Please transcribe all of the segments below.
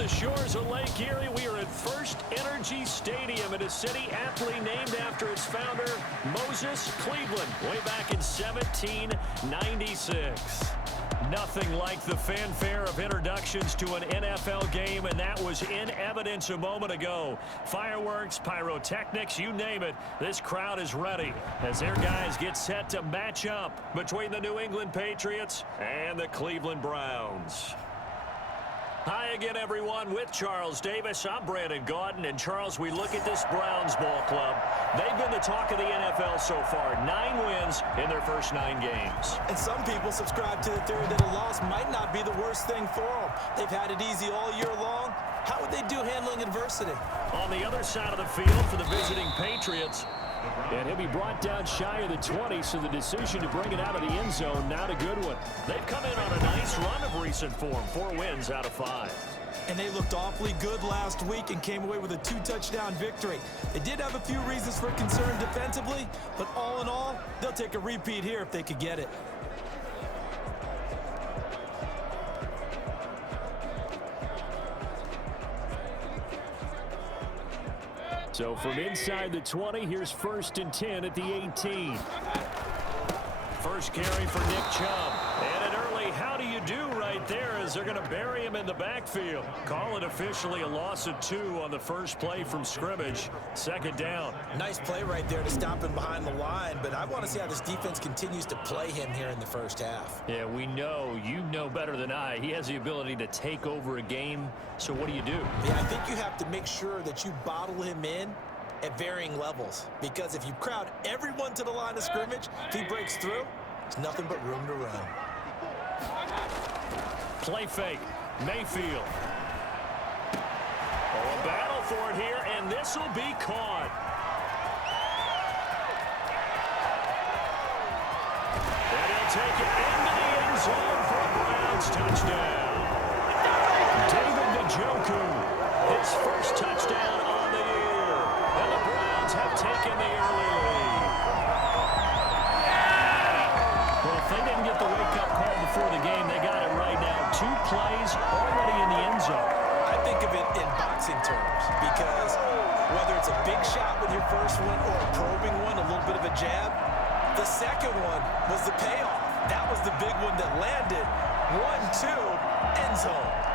the shores of Lake Erie, we are at First Energy Stadium in a city aptly named after its founder, Moses Cleveland, way back in 1796. Nothing like the fanfare of introductions to an NFL game, and that was in evidence a moment ago. Fireworks, pyrotechnics, you name it, this crowd is ready as their guys get set to match up between the New England Patriots and the Cleveland Browns. Hi again, everyone. With Charles Davis, I'm Brandon Gaudin. And, Charles, we look at this Browns ball club. They've been the talk of the NFL so far. 9 wins in their first 9 games. And some people subscribe to the theory that a loss might not be the worst thing for them. They've had it easy all year long. How would they do handling adversity? On the other side of the field for the visiting Patriots, and he'll be brought down shy of the 20, so the decision to bring it out of the end zone, not a good one. They've come in on a nice run of recent form, 4 wins out of 5. And they looked awfully good last week and came away with a 2-touchdown victory. They did have a few reasons for concern defensively, but all in all, they'll take a repeat here if they could get it. So from inside the 20, here's 1st and 10 at the 18. First carry for Nick Chubb. And an early how do you do right there as they're going to bury him in the backfield. Call it officially a loss of 2 on the first play from scrimmage. 2nd down. Nice play right there to stop him behind the line, but I want to see how this defense continues to play him here in the first half. Yeah, we know, you know better than I, he has the ability to take over a game. So what do you do? Yeah, I think you have to make sure that you bottle him in at varying levels, because if you crowd everyone to the line of scrimmage, if he breaks through, there's nothing but room to run. Play fake. Mayfield. Oh, a battle for it here, and this will be caught. And he'll take it into the end zone for a Browns touchdown. David Njoku, his first touchdown on the year. And the Browns have taken the early lead. Well, if they didn't get the wake-up call before the game, they got it right now. 2 plays already in the end zone. I think of it in boxing terms, because whether it's a big shot with your first one or a probing one, a little bit of a jab, the second one was the payoff. That was the big one that landed. 1-2, end zone.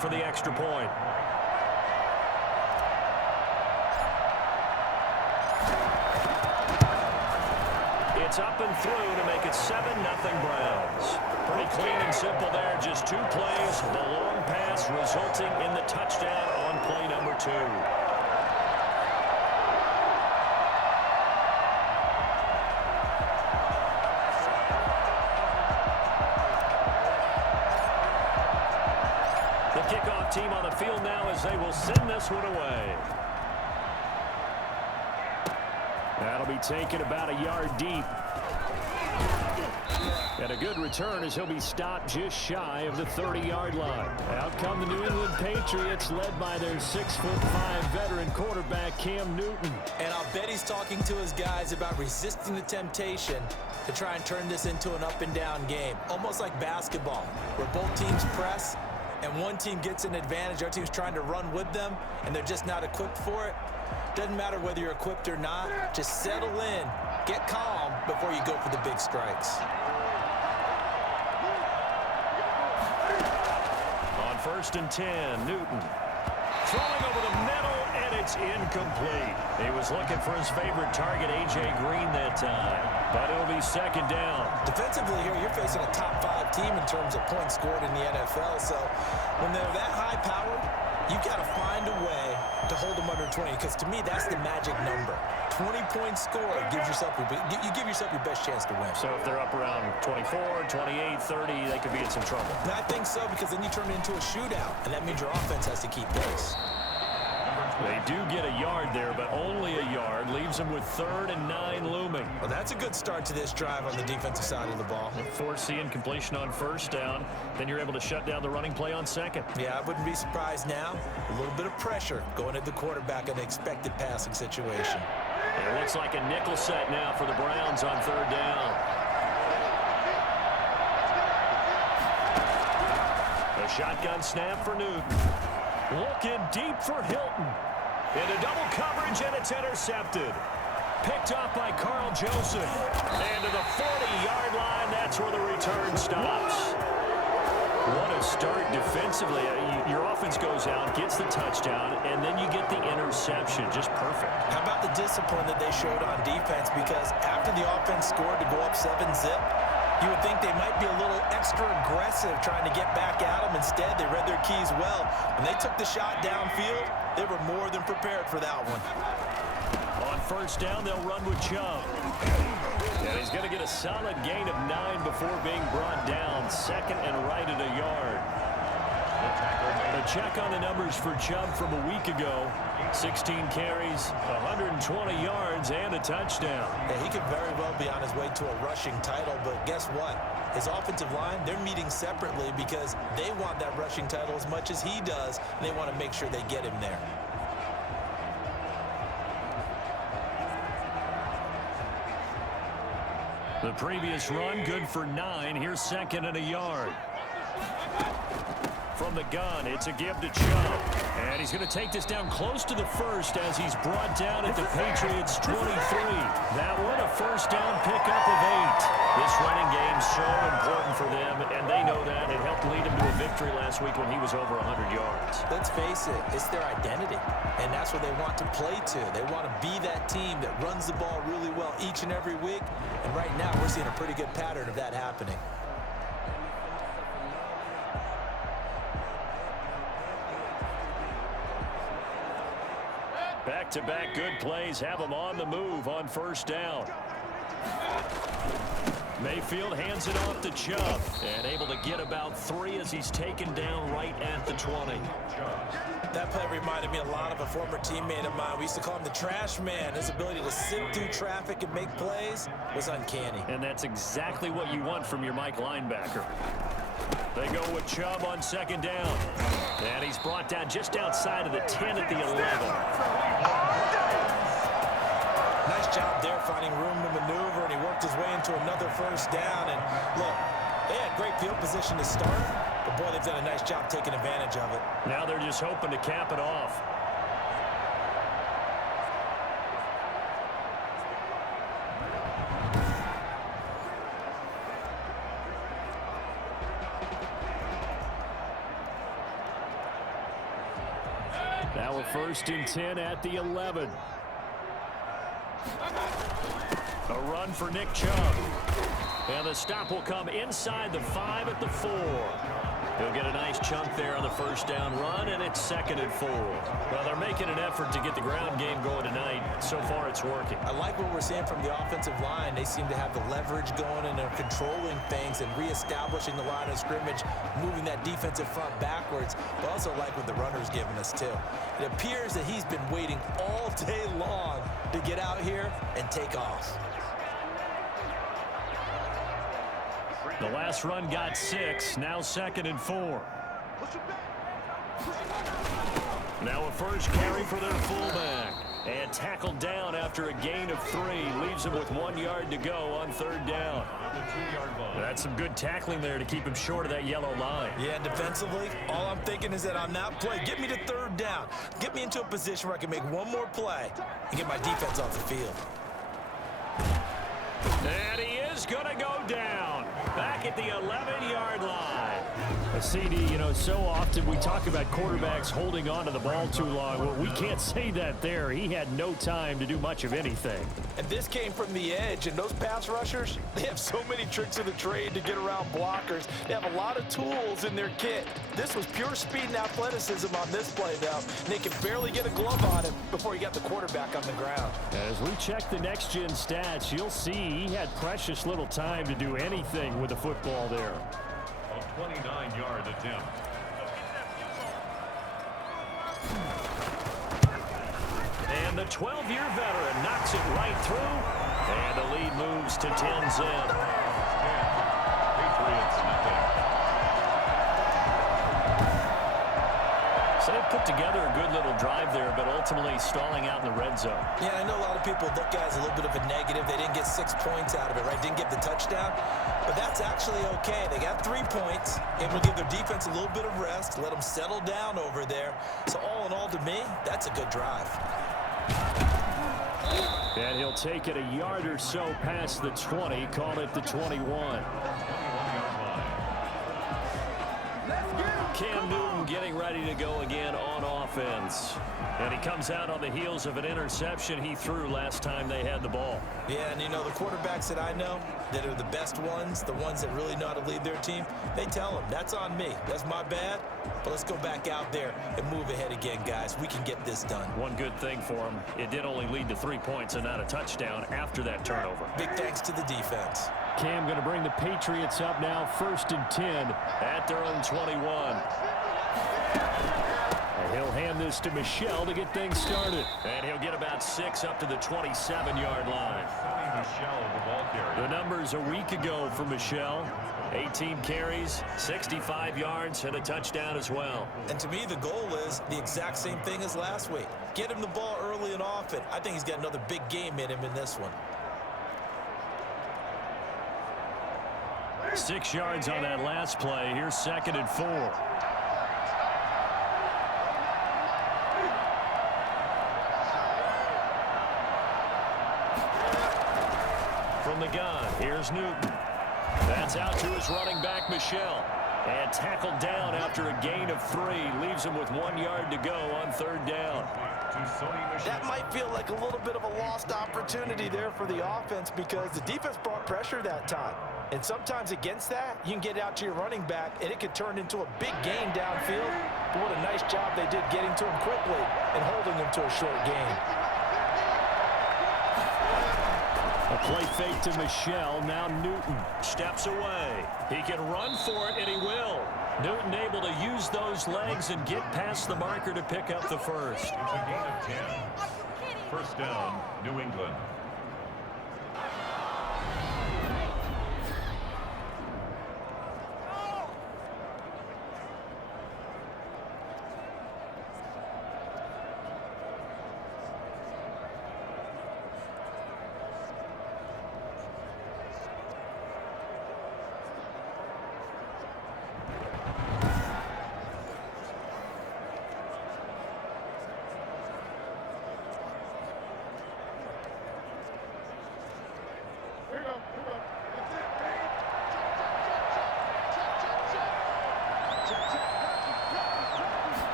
For the extra point. It's up and through to make it 7-0 Browns. Pretty clean and simple there. Just 2 plays. The long pass resulting in the touchdown on play number 2. Kickoff team on the field now as they will send this one away. That'll be taken about a yard deep. And a good return as he'll be stopped just shy of the 30-yard line. Out come the New England Patriots, led by their 6'5" veteran quarterback Cam Newton. And I'll bet he's talking to his guys about resisting the temptation to try and turn this into an up-and-down game. Almost like basketball, where both teams press, and one team gets an advantage, our team's trying to run with them, and they're just not equipped for it. Doesn't matter whether you're equipped or not. Just settle in, get calm before you go for the big strikes. On 1st and 10, Newton. Throwing over the middle, and it's incomplete. He was looking for his favorite target, A.J. Green, that time. But it'll be 2nd down. Defensively here, you're facing a top 5 team in terms of points scored in the NFL. So when they're that high-powered, you've got to find a way to hold them under 20, because to me, that's the magic number. 20 points scored gives yourself you give yourself your best chance to win. So if they're up around 24, 28, 30, they could be in some trouble. And I think so, because then you turn it into a shootout, and that means your offense has to keep pace. They do get a yard there, but only a yard. Leaves them with 3rd and 9 looming. Well, that's a good start to this drive on the defensive side of the ball. Force the incompletion on 1st down. Then you're able to shut down the running play on 2nd. Yeah, I wouldn't be surprised now. A little bit of pressure going at the quarterback in an expected passing situation. It looks like a nickel set now for the Browns on third down. A shotgun snap for Newton. Looking deep for Hilton. Into double coverage, and it's intercepted. Picked off by Carl Joseph. And to the 40-yard line, that's where the return stops. What a start defensively. Your offense goes out, gets the touchdown, and then you get the interception. Just perfect. How about the discipline that they showed on defense? Because after the offense scored to go up 7-zip, you would think they might be a little extra aggressive trying to get back at them. Instead, they read their keys well. When they took the shot downfield, they were more than prepared for that one. On first down, they'll run with Chubb. And he's going to get a solid gain of 9 before being brought down. Second and right at a yard. A check on the numbers for Chubb from a week ago. 16 carries, 120 yards, and a touchdown. Yeah, he could very well be on his way to a rushing title, but guess what? His offensive line, they're meeting separately because they want that rushing title as much as he does, and they want to make sure they get him there. The previous run, good for 9. Here's second and a yard. From the gun, it's a give to Chubb. And he's going to take this down close to the first as he's brought down at the Patriots' 23. That one, a first down pickup of 8. This running game's so important for them, and they know that. It helped lead him to a victory last week when he was over 100 yards. Let's face it, it's their identity, and that's what they want to play to. They want to be that team that runs the ball really well each and every week, and right now we're seeing a pretty good pattern of that happening. Back-to-back good plays have them on the move on first down. Mayfield hands it off to Chubb and able to get about 3 as he's taken down right at the 20. That play reminded me a lot of a former teammate of mine. We used to call him the trash man. His ability to sit through traffic and make plays was uncanny. And that's exactly what you want from your Mike linebacker. They go with Chubb on second down. And he's brought down just outside of the 10 at the 11. Nice job there finding room to maneuver, and he worked his way into another first down. And look, they had great field position to start, but boy, they've done a nice job taking advantage of it. Now they're just hoping to cap it off. Now a first and 10 at the 11. A run for Nick Chubb. And the stop will come inside the 5 at the 4. He'll get a nice chunk there on the first down run, and it's second and 4. Well, they're making an effort to get the ground game going tonight. So far, it's working. I like what we're seeing from the offensive line. They seem to have the leverage going, and they're controlling things and reestablishing the line of scrimmage, moving that defensive front backwards. But also like what the runner's giving us, too. It appears that he's been waiting all day long to get out here and take off. The last run got 6, now second and 4. Now a first carry for their fullback. And tackled down after a gain of 3. Leaves him with 1 yard to go on third down. That's some good tackling there to keep him short of that yellow line. Yeah, defensively, all I'm thinking is that on that play, get me to third down. Get me into a position where I can make one more play and get my defense off the field. And he is going to go down. Back at the 11-yard line. A CD, you know, so often we talk about quarterbacks holding on to the ball too long. Well, we can't say that there. He had no time to do much of anything. And this came from the edge, and those pass rushers, they have so many tricks of the trade to get around blockers. They have a lot of tools in their kit. This was pure speed and athleticism on this play, though. And they could barely get a glove on him before he got the quarterback on the ground. As we check the next-gen stats, you'll see he had precious little time to do anything with the football there. A 29-yard attempt. And the 12-year veteran knocks it right through. And the lead moves to 10-zip. Patriots nothing. So they put together a good little drive there, but ultimately stalling out in the red zone. Yeah, I know a lot of people look at it as a little bit of a negative. They didn't get 6 points out of it, right? Didn't get the touchdown. But that's actually okay. They got 3 points. Able to give their defense a little bit of rest, let them settle down over there. So all in all, to me, that's a good drive. And he'll take it a yard or so past the 20, call it the 21. Cam Newton getting ready to go again on offense. And he comes out on the heels of an interception he threw last time they had the ball. Yeah, and you know, the quarterbacks that I know that are the best ones, the ones that really know how to lead their team, they tell them, that's on me. That's my bad. But let's go back out there and move ahead again, guys. We can get this done. One good thing for him, it did only lead to 3 points and not a touchdown after that turnover. Big thanks to the defense. Cam going to bring the Patriots up now, 1st and 10 at their own 21. And he'll hand this to Michel to get things started. And he'll get about 6 up to the 27-yard line. The numbers a week ago for Michel. 18 carries, 65 yards, and a touchdown as well. And to me, the goal is the exact same thing as last week. Get him the ball early and often. I think he's got another big game in him in this one. 6 yards on that last play. Here's 2nd and 4. From the gun, here's Newton. That's out to his running back, Michel. And tackled down after a gain of 3. Leaves him with 1 yard to go on 3rd down. That might feel like a little bit of a lost opportunity there for the offense because the defense brought pressure that time. And sometimes against that, you can get out to your running back, and it could turn into a big gain downfield. But what a nice job they did getting to him quickly and holding him to a short gain. A play fake to Michel. Now Newton steps away. He can run for it, and he will. Newton able to use those legs and get past the marker to pick up the first. It's a gain of 10. 1st down, New England.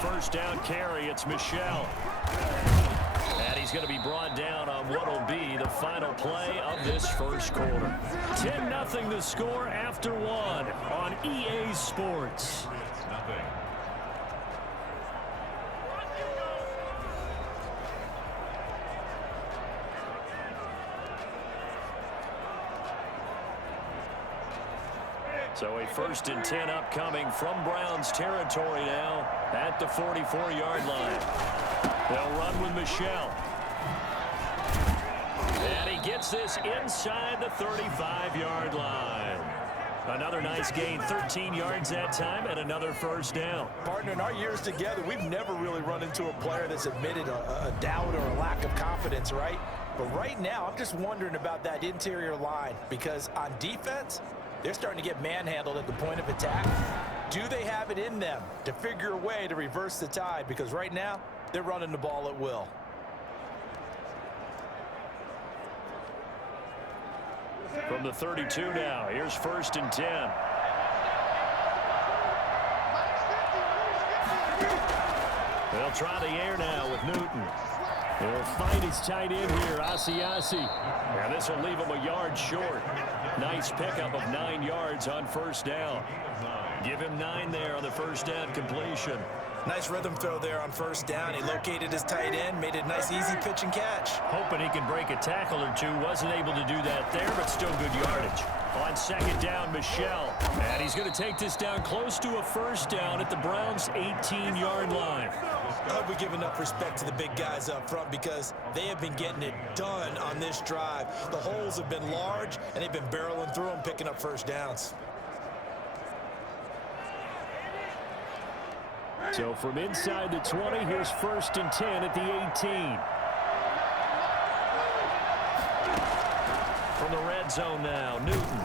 First down carry, it's Michel. And he's going to be brought down on what will be the final play of this first quarter. 10-0 the score after 1 on EA Sports. Nothing. So a 1st and 10 upcoming from Browns territory now at the 44-yard line. They'll run with Michel. And he gets this inside the 35-yard line. Another nice gain, 13 yards that time, and another 1st down. Partner, in our years together, we've never really run into a player that's admitted a doubt or a lack of confidence, right? But right now, I'm just wondering about that interior line because on defense, they're starting to get manhandled at the point of attack. Do they have it in them to figure a way to reverse the tide? Because right now, they're running the ball at will. From the 32 now, here's 1st and 10. They'll try the air now with Newton. He'll find his tight end here, Asiasi. And this will leave him a yard short. Nice pickup of 9 yards on 1st down. Give him 9 there on the 1st down completion. Nice rhythm throw there on 1st down. He located his tight end, made it a nice easy pitch and catch. Hoping he can break a tackle or two. Wasn't able to do that there, but still good yardage. On 2nd down, Michel. And he's going to take this down close to a 1st down at the Browns' 18-yard line. I hope we give enough respect to the big guys up front because they have been getting it done on this drive. The holes have been large, and they've been barreling through them, picking up 1st downs. So from inside the 20, here's 1st and 10 at the 18. From the red zone now, Newton.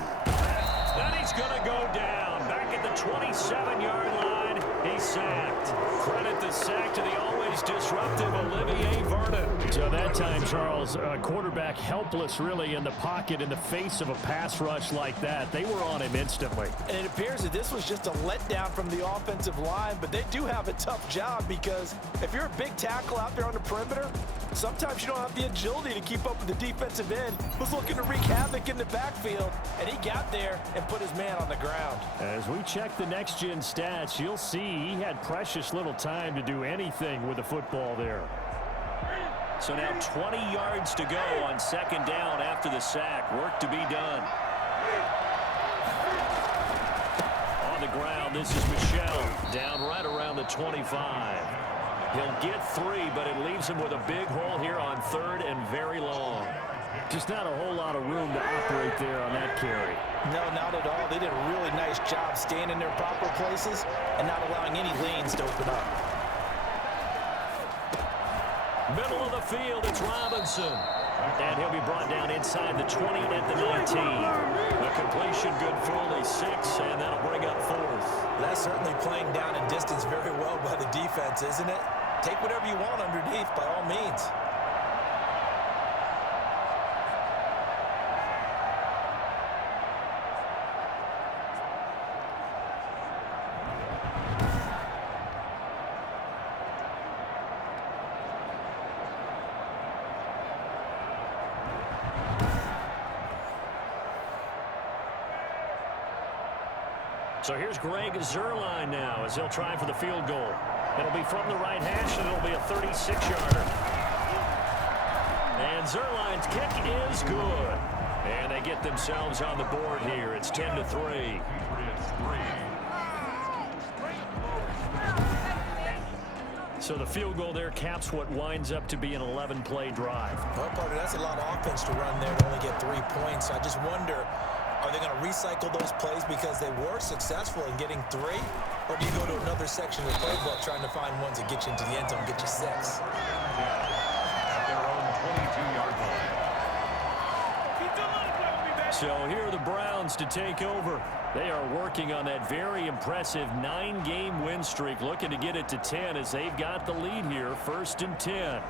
And he's going to go down. Back at the 27-yard line, he's sacked. Credit the sack to the always disruptive Olivier Vernon. So that time, Charles, quarterback helpless really in the pocket in the face of a pass rush like that. They were on him instantly. And it appears that this was just a letdown from the offensive line, but they do have a tough job because if you're a big tackle out there on the perimeter, sometimes you don't have the agility to keep up with the defensive end who's looking to wreak havoc in the backfield, and he got there and put his man on the ground. As we check the next-gen stats, you'll see he had precious little time to do anything with the football there. So now 20 yards to go on 2nd down after the sack. Work to be done. On the ground, this is Michel down right around the 25. He'll get 3, but it leaves him with a big hole here on 3rd and very long. Just not a whole lot of room to operate there on that carry. No, not at all. They did a really nice job staying in their proper places and not allowing any lanes to open up. Middle of the field, it's Robinson. And he'll be brought down inside the 20 at the 19. A completion good for only 6, and that'll bring up 4th. That's certainly playing down in distance very well by the defense, isn't it? Take whatever you want underneath by all means. So here's Greg Zuerlein now as he'll try for the field goal. It'll be from the right hash, and it'll be a 36-yarder. And Zuerlein's kick is good. And they get themselves on the board here. It's 10-3. So the field goal there caps what winds up to be an 11-play drive. Well, partner, that's a lot of offense to run there to only get 3 points. So I just wonder, are they going to recycle those plays because they were successful in getting 3? Or do you go to another section of the playbook trying to find ones that get you into the end zone and get you 6? At their own 22-yard line. So here are the Browns to take over. They are working on that very impressive 9-game win streak, looking to get it to 10 as they've got the lead here, 1st and 10.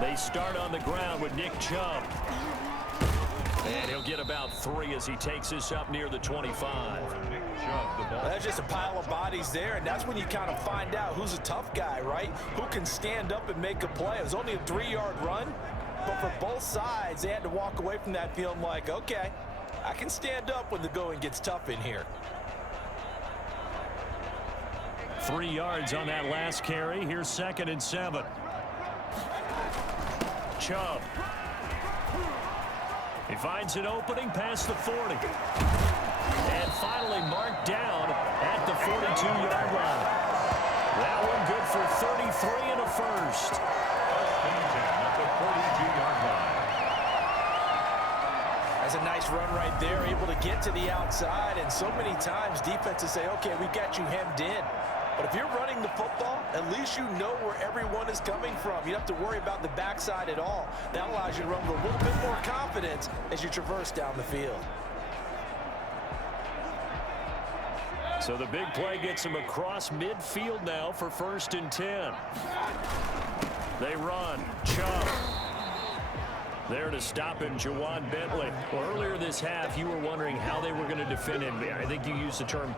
They start on the ground with Nick Chubb. And he'll get about 3 as he takes this up near the 25. That's just a pile of bodies there, and that's when you kind of find out who's a tough guy, right? Who can stand up and make a play. It was only a 3-yard run, but for both sides, they had to walk away from that feeling like, okay, I can stand up when the going gets tough in here. 3 yards on that last carry. Here's 2nd and 7. Chubb. He finds an opening past the 40. And finally marked down at the 42-yard line. That one good for 33 and a first. At the 42-yard line. That's a nice run right there, able to get to the outside. And so many times defenses say, okay, we got you hemmed in. But if you're running the football, at least you know where everyone is coming from. You don't have to worry about the backside at all. That allows you to run with a little bit more confidence as you traverse down the field. So the big play gets him across midfield now for 1st and 10. They run. Chubb. There to stop him, Jawan Bentley. Well, earlier this half, you were wondering how they were going to defend him. I think you used the term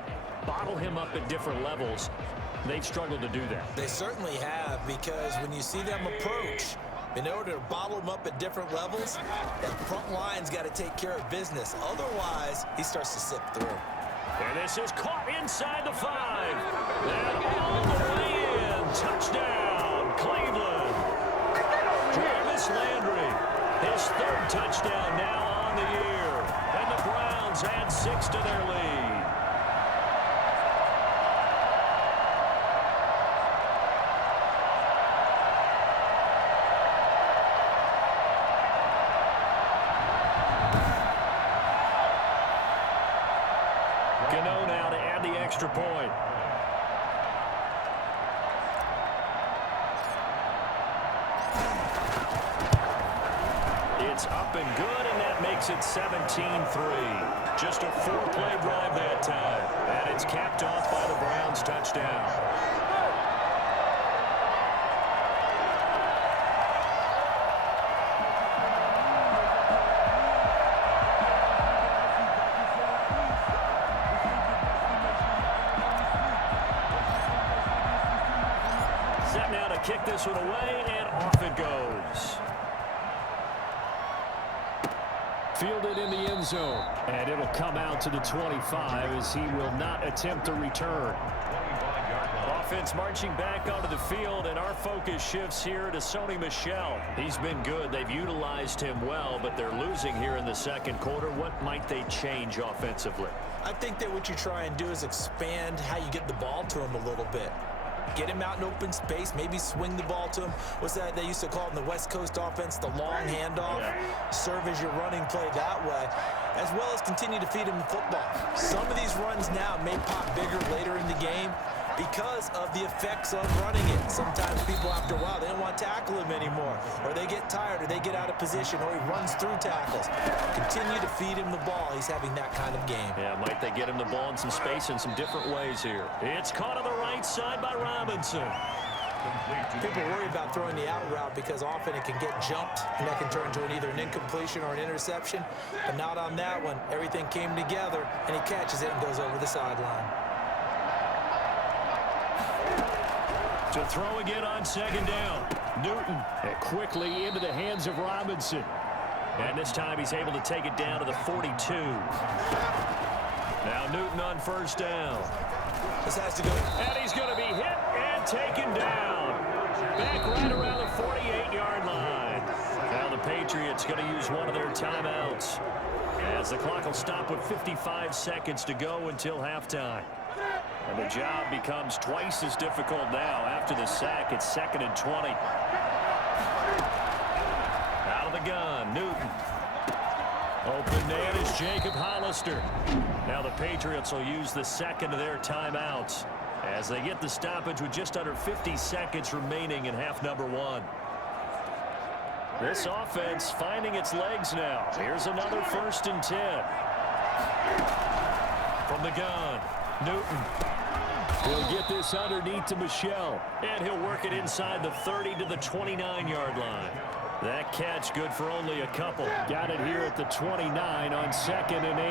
bottle him up at different levels. They've struggled to do that. They certainly have, because when you see them approach, in order to bottle him up at different levels, that front line's got to take care of business. Otherwise, he starts to slip through. And this is caught inside the 5. And all the way in. Touchdown, Cleveland. Jarvis Landry, his 3rd touchdown now on the year. And the Browns extra point. It's up and good, and that makes it 17-3. Just a 4-play drive that time. And it's capped off by the Browns' touchdown. Set now to kick this one away, and off it goes. Fielded in the end zone, and it'll come out to the 25 as he will not attempt a return. Offense marching back onto the field, and our focus shifts here to Sony Michel. He's been good. They've utilized him well, but they're losing here in the second quarter. What might they change offensively? I think that what you try and do is expand how you get the ball to him a little bit. Get him out in open space, maybe swing the ball to him. What's that they used to call in the West Coast offense, the long handoff? Yeah. Serve as your running play that way, as well as continue to feed him the football. Some of these runs now may pop bigger later in the game because of the effects of running it. Sometimes people, after a while, they don't want to tackle him anymore, or they get tired, or they get out of position, or he runs through tackles. Continue to feed him the ball. He's having that kind of game. Yeah, might they get him the ball in some space in some different ways here. It's caught on the right side by Robinson. People worry about throwing the out route because often it can get jumped, and that can turn into either an incompletion or an interception. But not on that one. Everything came together, and he catches it and goes over the sideline. To throw again on second down. Newton quickly into the hands of Robinson. And this time he's able to take it down to the 42. Now Newton on first down. This has to go. And he's going to be hit and taken down. Back right around the 48-yard line. Now the Patriots going to use one of their timeouts, as the clock will stop with 55 seconds to go until halftime. And the job becomes twice as difficult now. After the sack, it's 2nd and 20. Out of the gun, Newton. Open man is Jacob Hollister. Now the Patriots will use the second of their timeouts as they get the stoppage with just under 50 seconds remaining in half number one. This offense finding its legs now. Here's another 1st and 10. From the gun, Newton. He'll get this underneath to Michel, and he'll work it inside the 30 to the 29-yard line. That catch good for only a couple. Got it here at the 29 on 2nd and 8.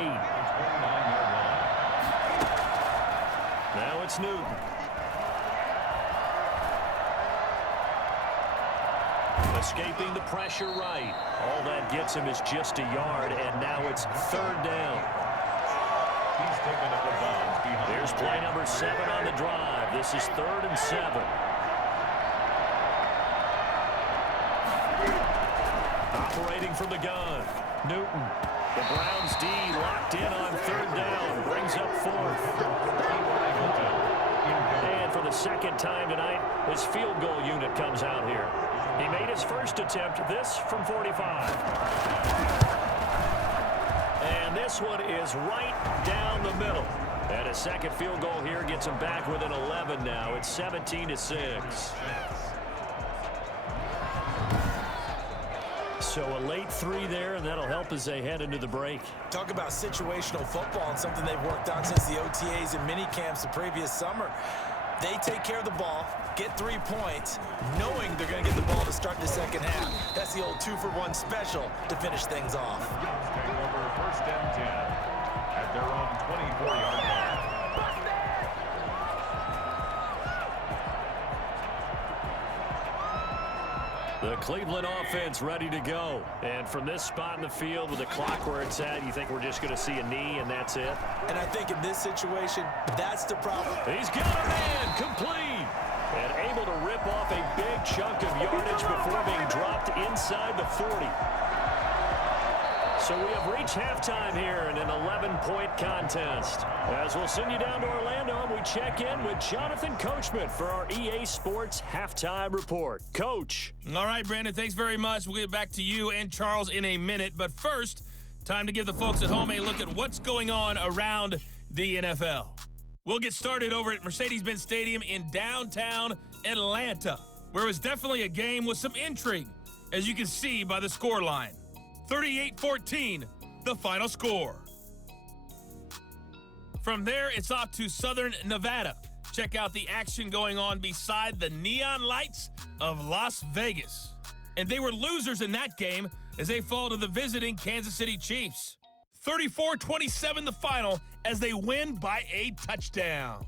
Now it's Newton. Escaping the pressure right. All that gets him is just a yard, and now it's 3rd down. He's taken out of bounds behind. Here's play number 7 on the drive. This is 3rd and 7. Operating from the gun, Newton. The Browns D locked in on 3rd down. Brings up 4th. And for the 2nd time tonight, his field goal unit comes out here. He made his first attempt, this from 45. And this one is right down the middle. And a second field goal here gets him back within 11 now. It's 17-6. So a late 3 there, and that'll help as they head into the break. Talk about situational football and something they've worked on since the OTAs and mini camps the previous summer. They take care of the ball, get 3 points, knowing they're going to get the ball to start the second half. That's the old 2-for-1 special to finish things off. Take over 1st and 10 at their own 24-yard line. The Cleveland offense ready to go. And from this spot in the field with the clock where it's at, you think we're just going to see a knee and that's it? And I think in this situation, that's the problem. He's got a man complete. And able to rip off a big chunk of yardage before being dropped inside the 40. So we have reached halftime here in an 11-point contest. As we'll send you down to Orlando, and we check in with Jonathan Coachman for our EA Sports Halftime Report. Coach. All right, Brandon, thanks very much. We'll get back to you and Charles in a minute. But first, time to give the folks at home a look at what's going on around the NFL. We'll get started over at Mercedes-Benz Stadium in downtown Atlanta, where it was definitely a game with some intrigue, as you can see by the scoreline. 38-14, the final score. From there, it's off to Southern Nevada. Check out the action going on beside the neon lights of Las Vegas. And they were losers in that game as they fall to the visiting Kansas City Chiefs. 34-27 the final as they win by a touchdown.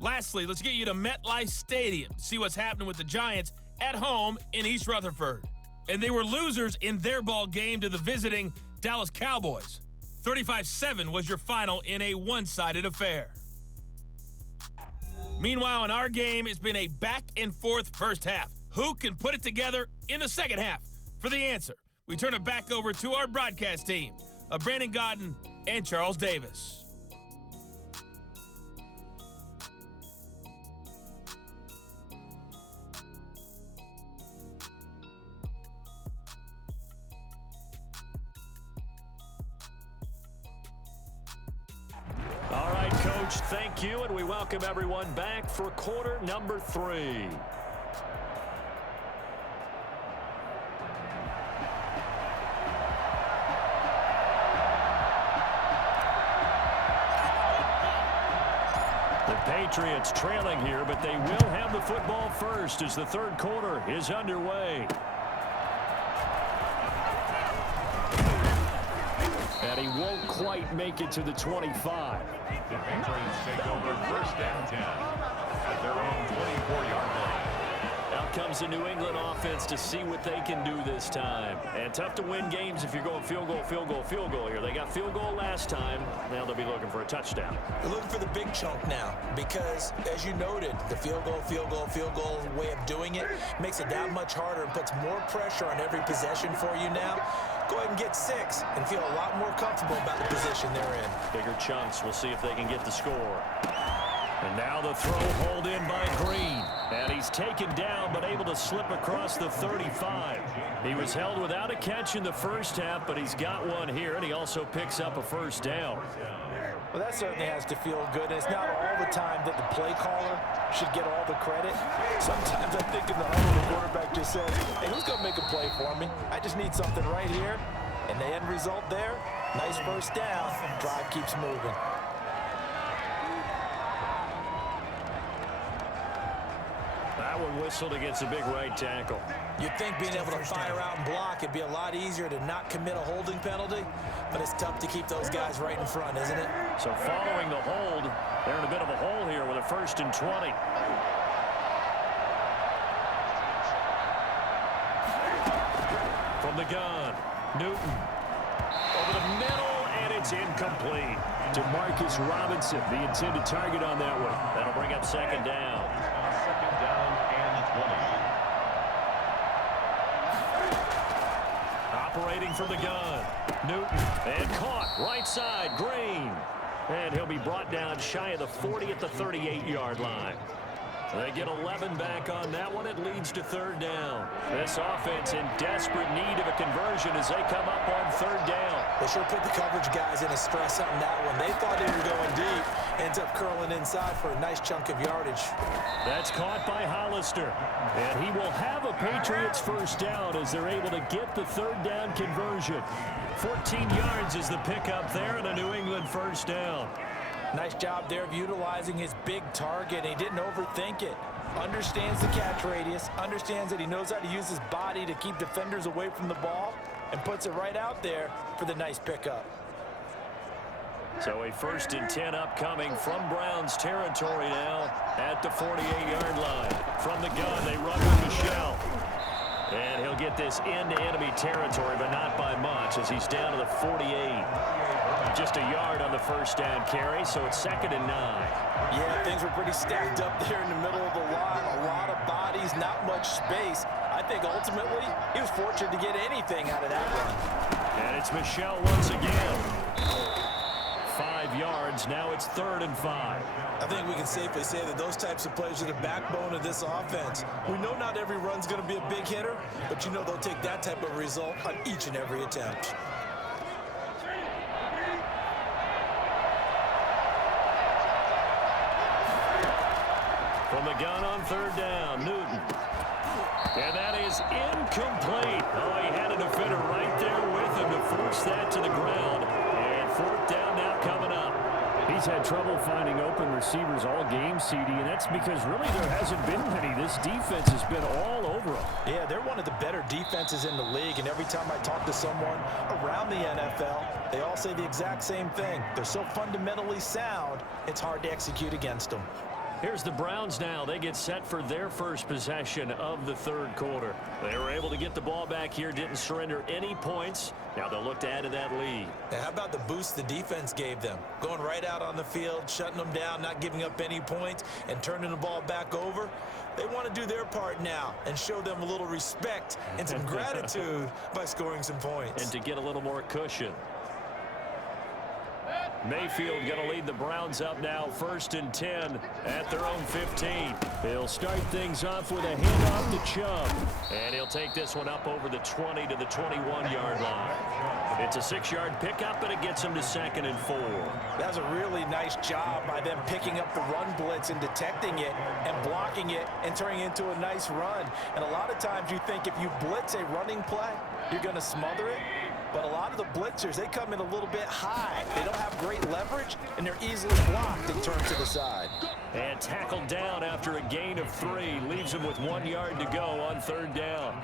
Lastly, let's get you to MetLife Stadium to see what's happening with the Giants at home in East Rutherford. And they were losers in their ball game to the visiting Dallas Cowboys. 35-7 was your final in a one-sided affair. Meanwhile, in our game, it's been a back-and-forth first half. Who can put it together in the second half? For the answer, we turn it back over to our broadcast team of Brandon Godden and Charles Davis. All right, Coach, thank you, and we welcome everyone back for quarter number 3. The Patriots trailing here, but they will have the football first as the third quarter is underway. And he won't quite make it to the 25. The Patriots take over first and 10 at their own 24-yard line. Out comes the New England offense to see what they can do this time. And tough to win games if you're going field goal, field goal, field goal here. They got field goal last time. Now they'll be looking for a touchdown. They're looking for the big chunk now because, as you noted, the field goal way of doing it makes it that much harder and puts more pressure on every possession for you now. Go ahead and get 6 and feel a lot more comfortable about the position they're in. Bigger chunks. We'll see if they can get the score. And now the throw hauled in by Green. And he's taken down but able to slip across the 35. He was held without a catch in the first half, but he's got one here, and he also picks up a first down. Well, that certainly has to feel good. It's not all the time that the play caller should get all the credit. Sometimes I think in the huddle, the quarterback just says, hey, who's going to make a play for me? I just need something right here. And the end result there, nice first down. Drive keeps moving. That one whistled against a big right tackle. You'd think being able to fire out and block, it'd be a lot easier to not commit a holding penalty, but it's tough to keep those guys right in front, isn't it? So following the hold, they're in a bit of a hole here with a 1st and 20. From the gun, Newton. Over the middle, and it's incomplete. To Marcus Robinson, the intended target on that one. That'll bring up second down. Second down and 20. Operating from the gun, Newton, and caught right side, Green. And he'll be brought down shy of the 40 at the 38-yard line. They get 11 back on that one. It leads to third down. This offense in desperate need of a conversion as they come up on third down. They sure put the coverage guys in a stress on that one. They thought they were going deep. Ends up curling inside for a nice chunk of yardage. That's caught by Hollister. And he will have a Patriots first down as they're able to get the third down conversion. 14 yards is the pickup there and a New England first down. Nice job there of utilizing his big target. He didn't overthink it. Understands the catch radius. Understands that he knows how to use his body to keep defenders away from the ball. And puts it right out there for the nice pickup. So a 1st and 10 upcoming from Browns territory now at the 48-yard line. From the gun, they run with Michelle. And he'll get this into enemy territory, but not by much as he's down to the 48. Just a yard on the first down carry, so it's 2nd and 9. Yeah, things were pretty stacked up there in the middle of the line. A lot of bodies, not much space. I think ultimately he was fortunate to get anything out of that run. And it's Michelle once again. 5 yards, now it's 3rd and 5. I think we can safely say that those types of plays are the backbone of this offense. We know not every run's going to be a big hitter, but you know they'll take that type of result on each and every attempt. From the gun on third down, Newton. And that is incomplete. Oh, he had a defender right there with him to force that to the ground. And fourth down now coming up. He's had trouble finding open receivers all game, CD, and that's because really there hasn't been many. This defense has been all over them. Yeah, they're one of the better defenses in the league, and every time I talk to someone around the NFL, they all say the exact same thing. They're so fundamentally sound, it's hard to execute against them. Here's the Browns now. They get set for their first possession of the third quarter. They were able to get the ball back here, didn't surrender any points. Now they'll look to add to that lead. Now, how about the boost the defense gave them? Going right out on the field, shutting them down, not giving up any points, and turning the ball back over. They want to do their part now and show them a little respect and some gratitude by scoring some points. And to get a little more cushion. Mayfield going to lead the Browns up now, 1st and 10 at their own 15. He'll start things off with a handoff to Chubb. And he'll take this one up over the 20 to the 21-yard line. It's a 6-yard pickup, and it gets him to 2nd and 4. That was a really nice job by them picking up the run blitz and detecting it and blocking it and turning it into a nice run. And a lot of times you think if you blitz a running play, you're going to smother it. But a lot of the blitzers, they come in a little bit high. They don't have great leverage, and they're easily blocked and turned to the side. And tackled down after a gain of 3. Leaves him with 1 yard to go on 3rd down.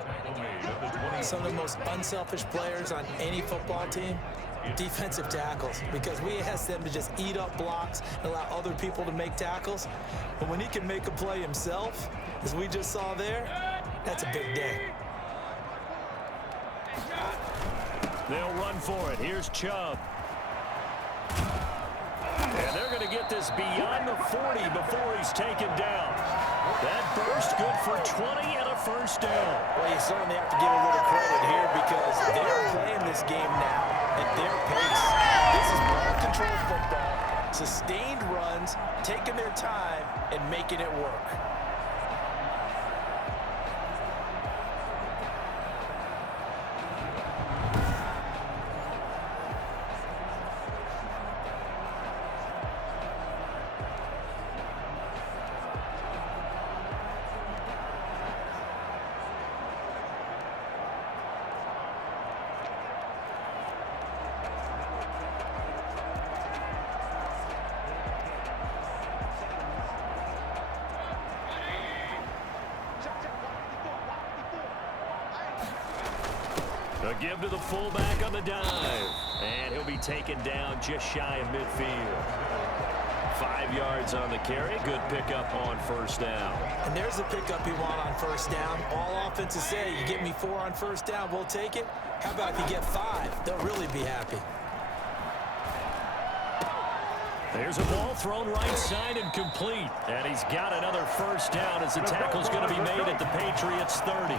Some of the most unselfish players on any football team, defensive tackles, because we ask them to just eat up blocks and allow other people to make tackles. But when he can make a play himself, as we just saw there, that's a big day. They'll run for it. Here's Chubb. And they're going to get this beyond the 40 before he's taken down. That burst good for 20 and a 1st down. Well, you certainly have to give a little credit here because they're playing this game now at their pace. This is ball control football, sustained runs, taking their time, and making it work. A give to the fullback on the dive. And he'll be taken down just shy of midfield. 5 yards on the carry. Good pickup on 1st down. And there's the pickup you want on 1st down. All offenses say, you get me 4 on 1st down, we'll take it. How about if you get 5? They'll really be happy. There's a ball thrown right side and complete. And he's got another 1st down as the tackle's going to be made at the Patriots 30.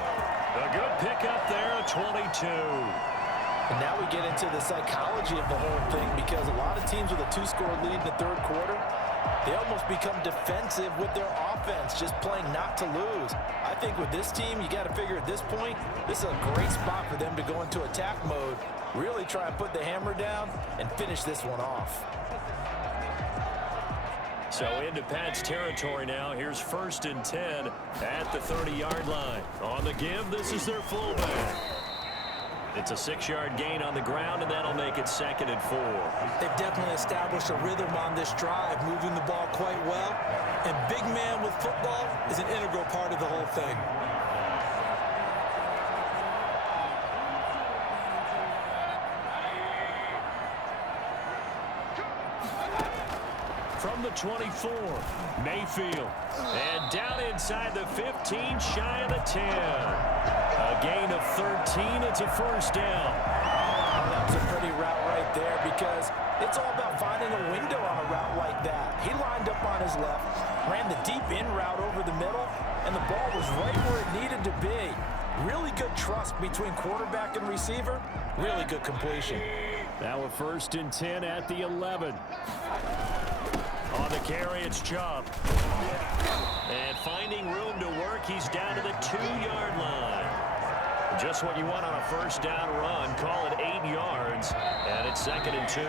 A good pickup there, 22. And now we get into the psychology of the whole thing because a lot of teams with a 2-score lead in the 3rd quarter, they almost become defensive with their offense, just playing not to lose. I think with this team, you got to figure at this point, this is a great spot for them to go into attack mode, really try and put the hammer down and finish this one off. So into Pat's territory now. Here's 1st and 10 at the 30-yard line. On the give, this is their fullback. It's a 6-yard gain on the ground, and that'll make it 2nd and 4. They've definitely established a rhythm on this drive, moving the ball quite well. And big man with football is an integral part of the whole thing. From the 24, Mayfield. And down inside the 15, shy of the 10. A gain of 13. It's a 1st down. Oh, that was a pretty route right there because it's all about finding a window on a route like that. He lined up on his left, ran the deep in route over the middle, and the ball was right where it needed to be. Really good trust between quarterback and receiver. Really good completion. Now a 1st and 10 at the 11. On the carry, it's Chubb. And finding room to work, he's down to the 2-yard line. Just what you want on a 1st down run. Call it 8 yards, and it's 2nd and 2.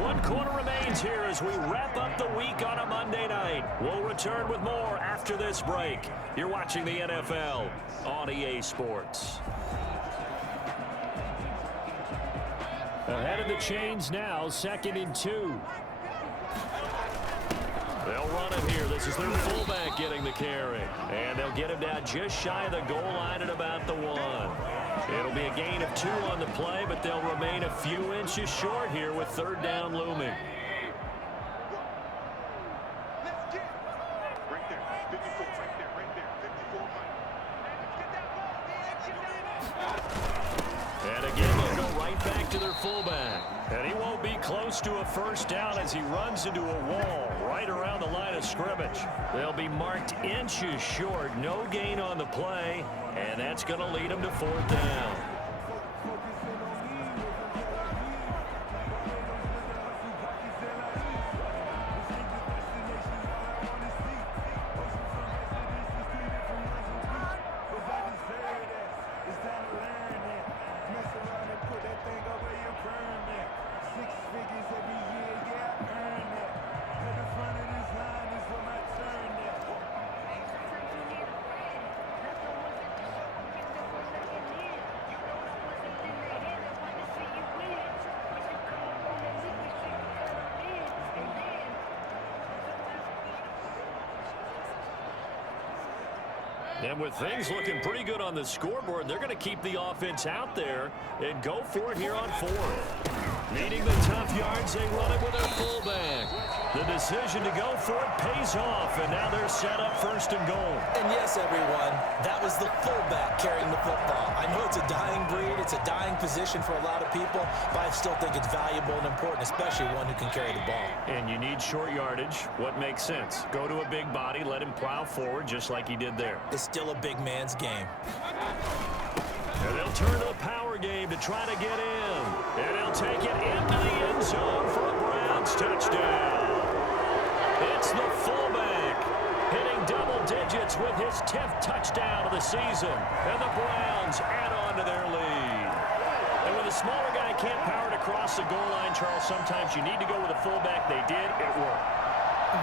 One quarter remains here as we wrap up the week on a Monday night. We'll return with more after this break. You're watching the NFL on EA Sports. Ahead of the chains now, 2nd and 2. They'll run it here. This is their fullback getting the carry. And they'll get him down just shy of the goal line at about the 1. It'll be a gain of 2 on the play, but they'll remain a few inches short here with 3rd down looming. And again, they'll go right back to their fullback. And he won't be close to a 1st down as he runs into a wall right around the line of scrimmage. They'll be marked inches short. No gain on the play, and that's going to lead them to 4th down. And with things looking pretty good on the scoreboard, they're going to keep the offense out there and go for it here on 4th. Needing the tough yards, they run it with their fullback. The decision to go for it pays off, and now they're set up 1st and goal. And yes, everyone, that was the fullback carrying the football. I know it's a dying breed, it's a dying position for a lot of people, but I still think it's valuable and important, especially one who can carry the ball. And you need short yardage. What makes sense? Go to a big body, let him plow forward just like he did there. It's still a big man's game. And they'll turn to the power game to try to get in. And he'll take it into the end zone for a Browns touchdown. It's the fullback hitting double digits with his 10th touchdown of the season. And the Browns add on to their lead. And when the smaller guy can't power it across the goal line, Charles, sometimes you need to go with a fullback. They did. It worked.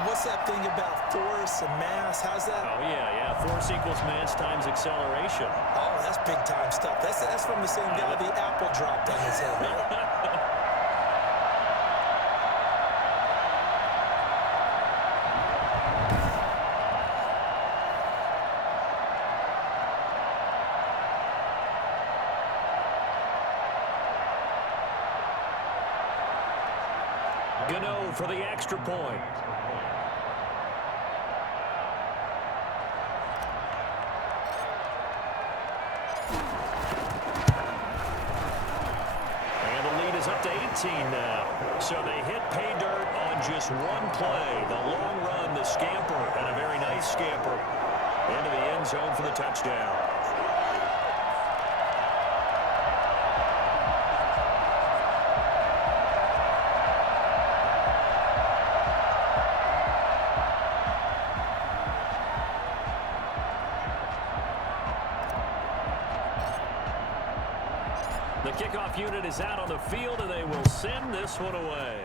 What's that thing about force and mass? How's that? Oh, yeah. Force equals mass times acceleration. Oh, that's big-time stuff. That's from the same guy the apple dropped on his head, right? Gano for the extra point. And the lead is up to 18 now. So they hit pay dirt on just one play. The long run, the scamper, and a very nice scamper into the end zone for the touchdown. The kickoff unit is out on the field, and they will send this one away.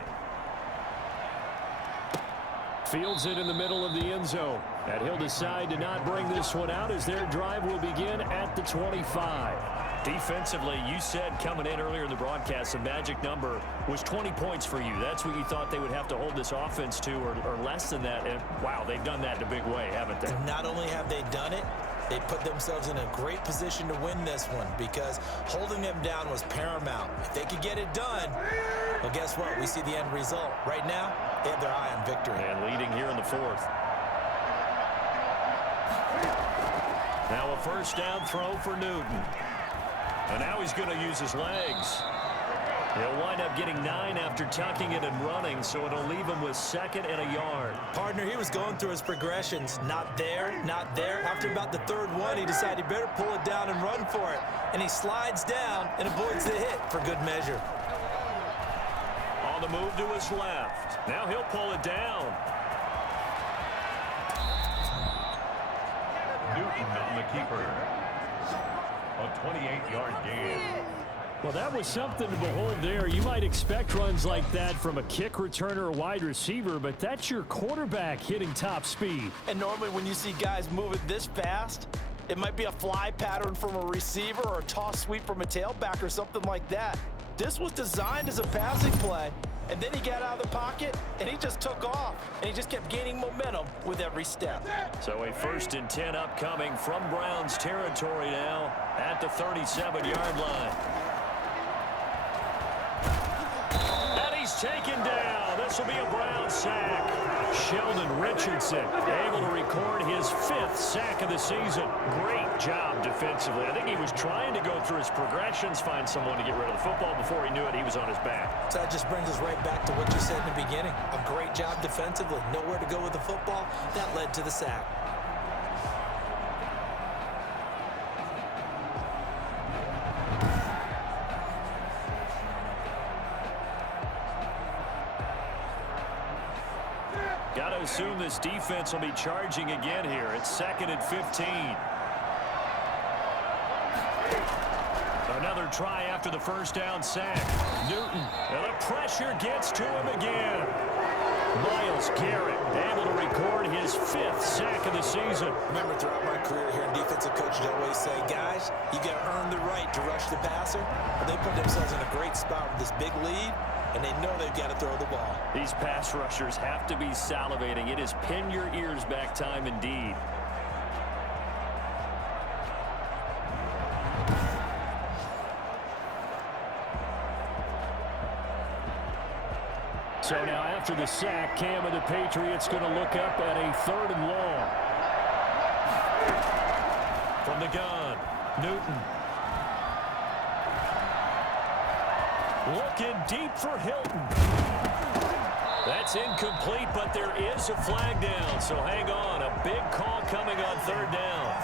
Fields it in the middle of the end zone. And he'll decide to not bring this one out as their drive will begin at the 25. Defensively, you said coming in earlier in the broadcast, the magic number was 20 points for you. That's what you thought they would have to hold this offense to, or less than that. And, wow, they've done that in a big way, haven't they? Not only have they done it, they put themselves in a great position to win this one because holding them down was paramount. If they could get it done, well, guess what? We see the end result. Right now, they have their eye on victory. And leading here in the 4th. Now a 1st down throw for Newton. And now he's going to use his legs. He'll wind up getting 9 after tucking it and running, so it'll leave him with 2nd and a yard. Partner, he was going through his progressions. Not there, not there. After about the 3rd one, he decided he better pull it down and run for it. And he slides down and avoids the hit for good measure. On the move to his left. Now he'll pull it down. Newton on the keeper. A 28-yard gain. Well, that was something to behold there. You might expect runs like that from a kick returner or wide receiver, but that's your quarterback hitting top speed. And normally when you see guys move it this fast, it might be a fly pattern from a receiver or a toss sweep from a tailback or something like that. This was designed as a passing play, and then he got out of the pocket, and he just took off, and he just kept gaining momentum with every step. So a 1st and 10 upcoming from Browns territory now at the 37-yard line. And he's taken down. This will be a Brown sack. Sheldon Richardson able to record his 5th sack of the season. Great job defensively. I think he was trying to go through his progressions, find someone to get rid of the football. Before he knew it, he was on his back. So that just brings us right back to what you said in the beginning. A great job defensively. Nowhere to go with the football. That led to the sack. Got to assume this defense will be charging again here. It's 2nd and 15. Another try after the 1st down sack. Newton, and the pressure gets to him again. Myles Garrett able to record his 5th sack of the season. Remember, throughout my career here in defensive coaches, I always say, guys, you got to earn the right to rush the passer. But they put themselves in a great spot with this big lead, and they know they've got to throw the ball. These pass rushers have to be salivating. It is pin your ears back time indeed. So now after the sack, Cam of the Patriots going to look up at a 3rd and long. From the gun, Newton. Looking deep for Hilton. That's incomplete, but there is a flag down, so hang on. A big call coming on 3rd down.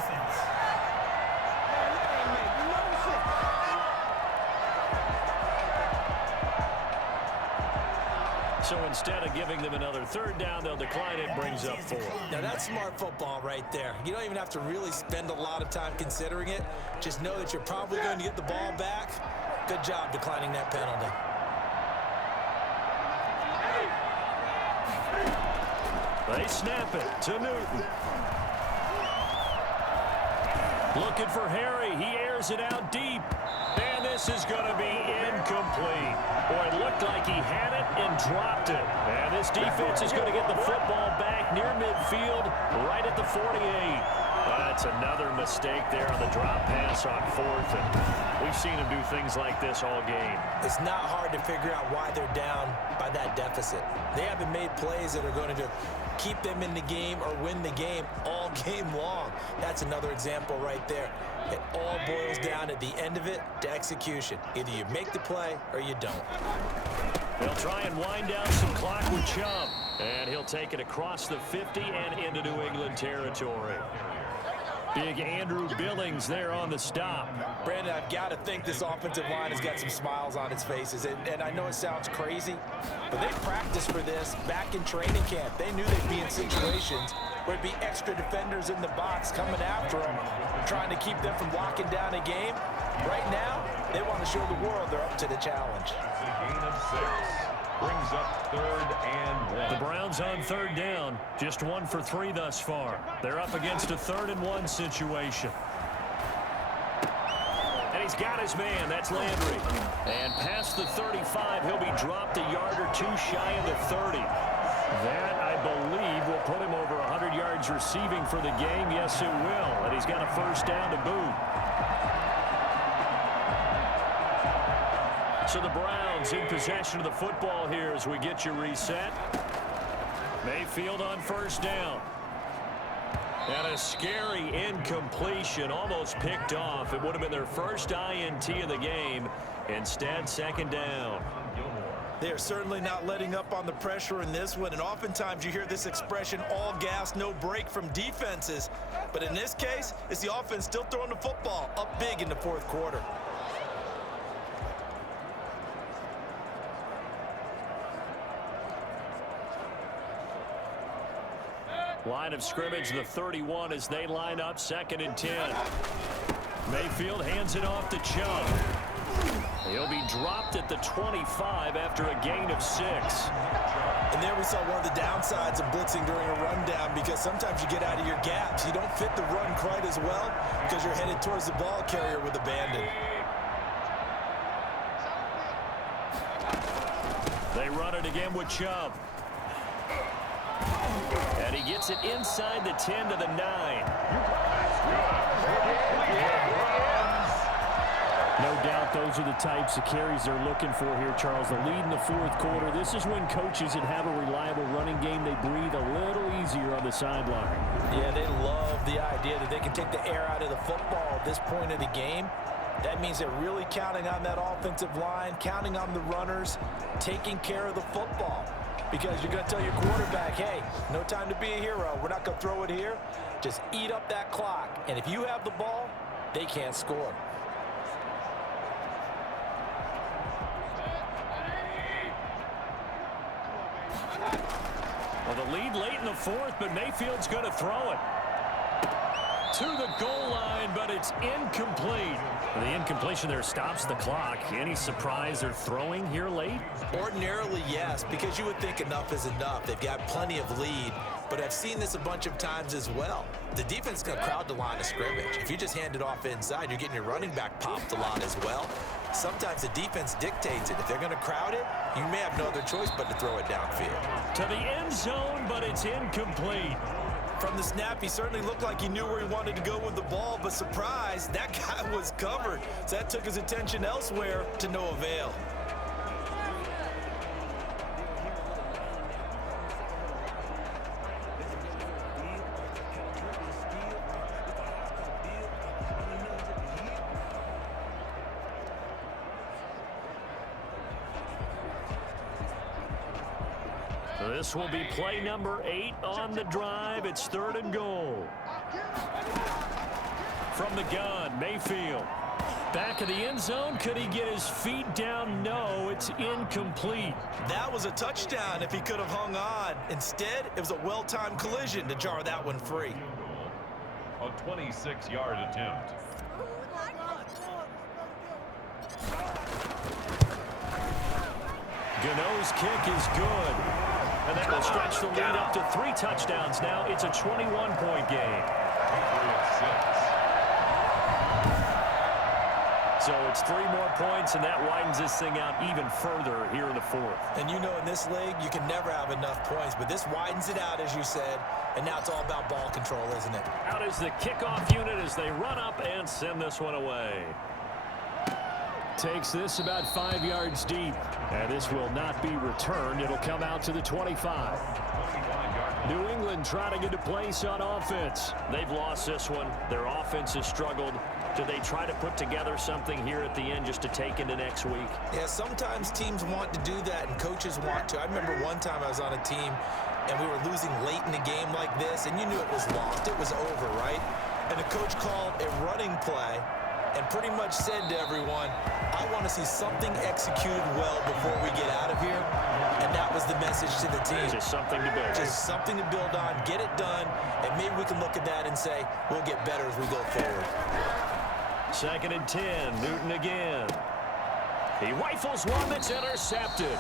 So instead of giving them another 3rd down, they'll decline it, brings up 4. Now that's smart football right there. You don't even have to really spend a lot of time considering it. Just know that you're probably going to get the ball back. Good job declining that penalty. They snap it to Newton. Looking for Harry. He airs it out deep. And this is going to be incomplete. Boy, it looked like he had it and dropped it. And this defense is going to get the football back near midfield, right at the 48. That's another mistake there on the drop pass on 4th. And we've seen him do things like this all game. It's not hard to figure out why they're down by that deficit. They haven't made plays that are going to keep them in the game or win the game all game long. That's another example right there. It all boils down at the end of it to execution. Either you make the play or you don't. They'll try and wind down some clock with Chubb. And he'll take it across the 50 and into New England territory. Big Andrew Billings there on the stop. Brandon, I've got to think this offensive line has got some smiles on its faces. And I know it sounds crazy, but they practiced for this back in training camp. They knew they'd be in situations where it'd be extra defenders in the box coming after them, trying to keep them from locking down a game. Right now, they want to show the world they're up to the challenge. It's a gain of 6. Brings up 3rd and 1. The Browns on 3rd down. Just 1 for 3 thus far. They're up against a 3rd and 1 situation. And he's got his man. That's Landry. And past the 35, he'll be dropped a yard or 2 shy of the 30. That, I believe, will put him over 100 yards receiving for the game. Yes, it will. And he's got a 1st down to boot. So the Browns in possession of the football here as we get you reset. Mayfield on 1st down. And a scary incompletion, almost picked off. It would have been their first INT of the game. Instead, 2nd down. They are certainly not letting up on the pressure in this one, and oftentimes you hear this expression, all gas, no break from defenses. But in this case, it's the offense still throwing the football up big in the 4th quarter. Line of scrimmage, the 31 as they line up 2nd and 10. Mayfield hands it off to Chubb. He'll be dropped at the 25 after a gain of 6. And there we saw one of the downsides of blitzing during a rundown, because sometimes you get out of your gaps. You don't fit the run quite as well because you're headed towards the ball carrier with abandon. They run it again with Chubb. And he gets it inside the 10 to the 9. No doubt those are the types of carries they're looking for here, Charles. The lead in the fourth quarter. This is when coaches that have a reliable running game, they breathe a little easier on the sideline. Yeah, they love the idea that they can take the air out of the football at this point of the game. That means they're really counting on that offensive line, counting on the runners, taking care of the football. Because you're going to tell your quarterback, hey, no time to be a hero. We're not going to throw it here. Just eat up that clock. And if you have the ball, they can't score. Well, the lead late in the fourth, but Mayfield's going to throw it to the goal line, but it's incomplete. The incompletion there stops the clock. Any surprise they're throwing here late? Ordinarily, yes, because you would think enough is enough. They've got plenty of lead, but I've seen this a bunch of times as well. The defense is going to crowd the line of scrimmage. If you just hand it off inside, you're getting your running back popped a lot as well. Sometimes the defense dictates it. If they're going to crowd it, you may have no other choice but to throw it downfield. To the end zone, but it's incomplete. From the snap, he certainly looked like he knew where he wanted to go with the ball, but surprise, that guy was covered. So that took his attention elsewhere to no avail. This will be play number 8 on the drive. It's 3rd and goal. From the gun, Mayfield. Back of the end zone. Could he get his feet down? No, it's incomplete. That was a touchdown if he could have hung on. Instead, it was a well-timed collision to jar that one free. A 26-yard attempt. Gano's kick is good. And that will stretch the lead up to 3 touchdowns. Now it's a 21-point game. So it's 3 more points, and that widens this thing out even further here in the fourth. And you know, in this league, you can never have enough points, but this widens it out, as you said, and now it's all about ball control, isn't it? Out is the kickoff unit as they run up and send this one away. Takes this about 5 yards deep, and this will not be returned. It'll come out to the 25. New England trying to get a place on offense. They've lost this one. Their offense has struggled. Do they try to put together something here at the end just to take into next week? Yeah, sometimes teams want to do that and coaches want to. I remember one time I was on a team and we were losing late in a game like this, and you knew it was lost. It was over, right? And the coach called a running play and pretty much said to everyone, I want to see something executed well before we get out of here. And that was the message to the team. Just something to build. Just something to build on, get it done, and maybe we can look at that and say, we'll get better as we go forward. 2nd and 10, Newton again. He rifles one that's intercepted.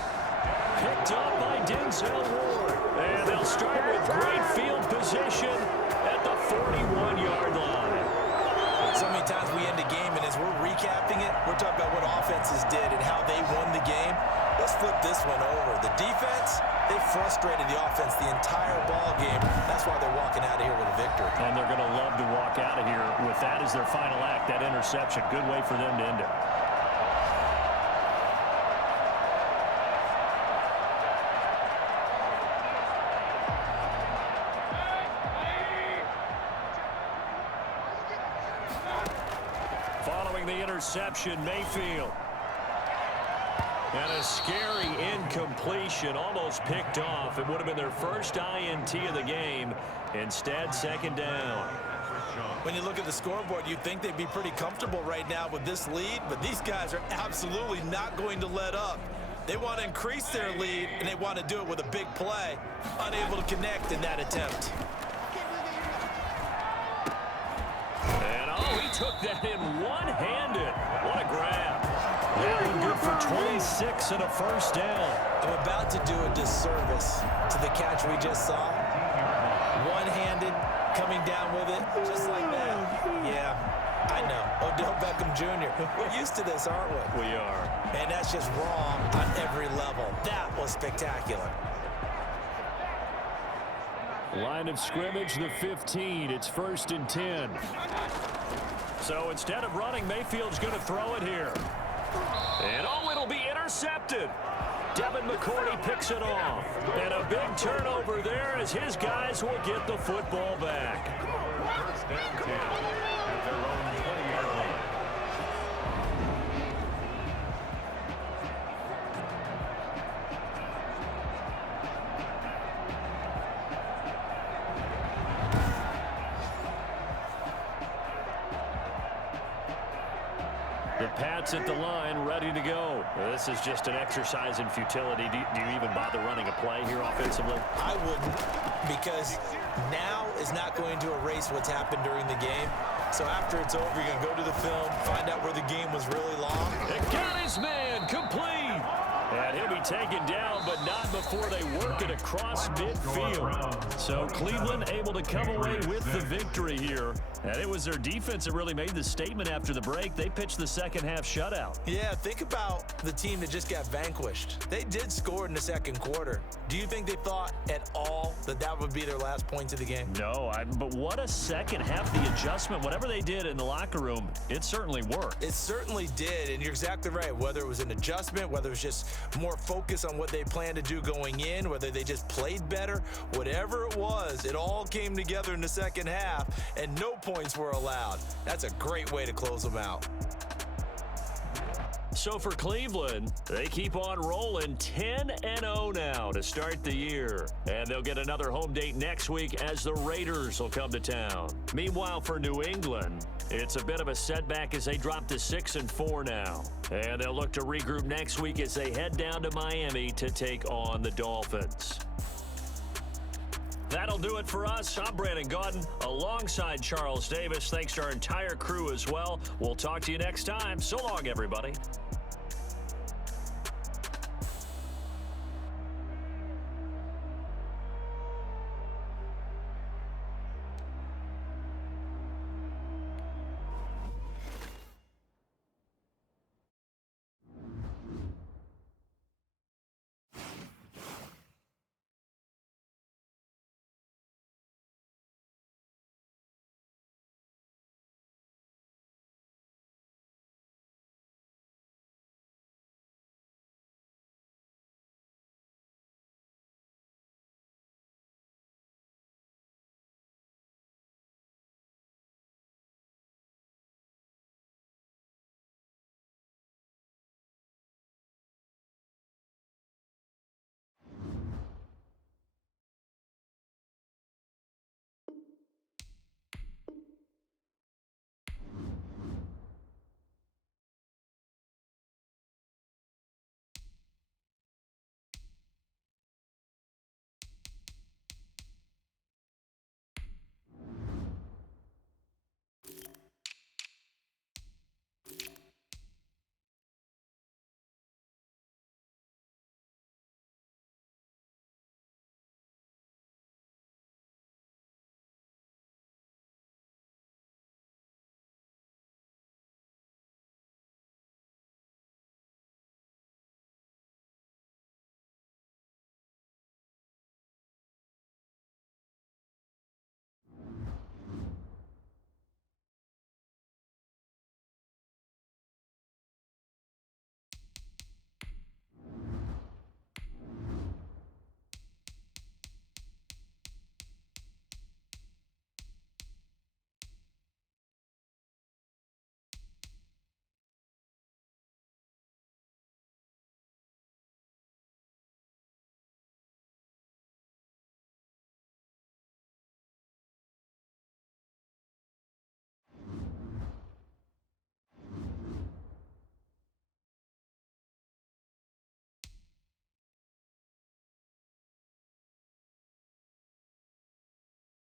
Picked up by Denzel Ward. And they'll start with great field position at the 41-yard line. So many times we end a game, and as we're recapping it, we're talking about what offenses did and how they won the game. Let's flip this one over. The defense, they frustrated the offense the entire ball game. That's why they're walking out of here with a victory. And they're going to love to walk out of here with that as their final act, that interception. Good way for them to end it. Following the interception, Mayfield. And a scary incompletion, almost picked off. It would have been their first INT of the game. Instead, 2nd down. When you look at the scoreboard, you'd think they'd be pretty comfortable right now with this lead, but these guys are absolutely not going to let up. They want to increase their lead, and they want to do it with a big play. Unable to connect in that attempt. And, oh, he took that in one-handed. What a grab. That will picks and a first down. I'm about to do a disservice to the catch we just saw. One-handed, coming down with it, just like that. Yeah, I know. Odell Beckham Jr. We're used to this, aren't we? We are. And that's just wrong on every level. That was spectacular. Line of scrimmage, the 15. It's 1st and 10. So instead of running, Mayfield's going to throw it here. And it'll be intercepted. Devin McCourty picks it off. And a big turnover there as his guys will get the football back. First and 10 at their own 20-yard line. The Pats at the line, ready to go. This is just an exercise in futility. Do you even bother running a play here offensively? I wouldn't, because now is not going to erase what's happened during the game. So after it's over, you're going to go to the film, find out where the game was really long. It got his man, complete. And he'll be taken down, but not before they work it across midfield. So Cleveland able to come away with the victory here. And it was their defense that really made the statement after the break. They pitched the second half shutout. Yeah, think about the team that just got vanquished. They did score in the second quarter. Do you think they thought at all that that would be their last points of the game? No, but what a second half. The adjustment, whatever they did in the locker room, it certainly worked. It certainly did, and you're exactly right. Whether it was an adjustment, whether it was just more focus on what they planned to do going in, whether they just played better, whatever it was, it all came together in the second half, and no points were allowed. That's a great way to close them out. So for Cleveland, they keep on rolling 10-0 now to start the year. And they'll get another home date next week as the Raiders will come to town. Meanwhile, for New England, it's a bit of a setback as they drop to 6-4 now. And they'll look to regroup next week as they head down to Miami to take on the Dolphins. That'll do it for us. I'm Brandon Gaudin alongside Charles Davis. Thanks to our entire crew as well. We'll talk to you next time. So long, everybody.